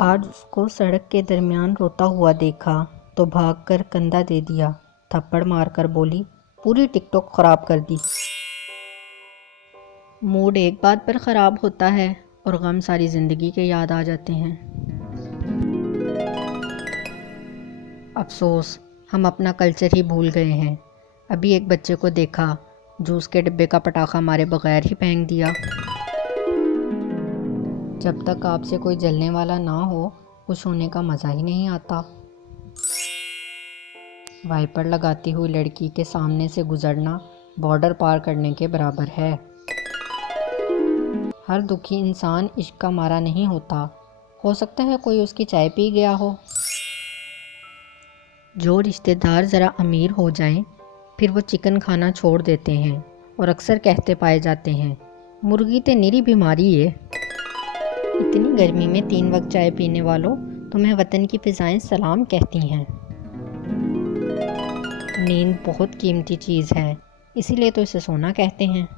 आज उसको सड़क के दरमियान रोता हुआ देखा तो भागकर कंधा दे दिया। थप्पड़ मारकर बोली, पूरी टिकटॉक खराब कर दी। मूड एक बात पर ख़राब होता है और गम सारी ज़िंदगी के याद आ जाते हैं। अफसोस, हम अपना कल्चर ही भूल गए हैं। अभी एक बच्चे को देखा, जूस के डिब्बे का पटाखा मारे बगैर ही फेंक दिया। जब तक आपसे कोई जलने वाला ना हो, खुश होने का मज़ा ही नहीं आता। वाइपर लगाती हुई लड़की के सामने से गुजरना बॉर्डर पार करने के बराबर है। हर दुखी इंसान इश्क का मारा नहीं होता। हो सकता है कोई उसकी चाय पी गया हो। जो रिश्तेदार ज़रा अमीर हो जाएं, फिर वो चिकन खाना छोड़ देते हैं और अक्सर कहते पाए जाते हैं, मुर्गी ते निरी बीमारी है। इतनी गर्मी में 3 वक्त चाय पीने वालों, तुम्हें वतन की फ़िज़ाएं सलाम कहती हैं। नींद बहुत कीमती चीज़ है, इसीलिए तो इसे सोना कहते हैं।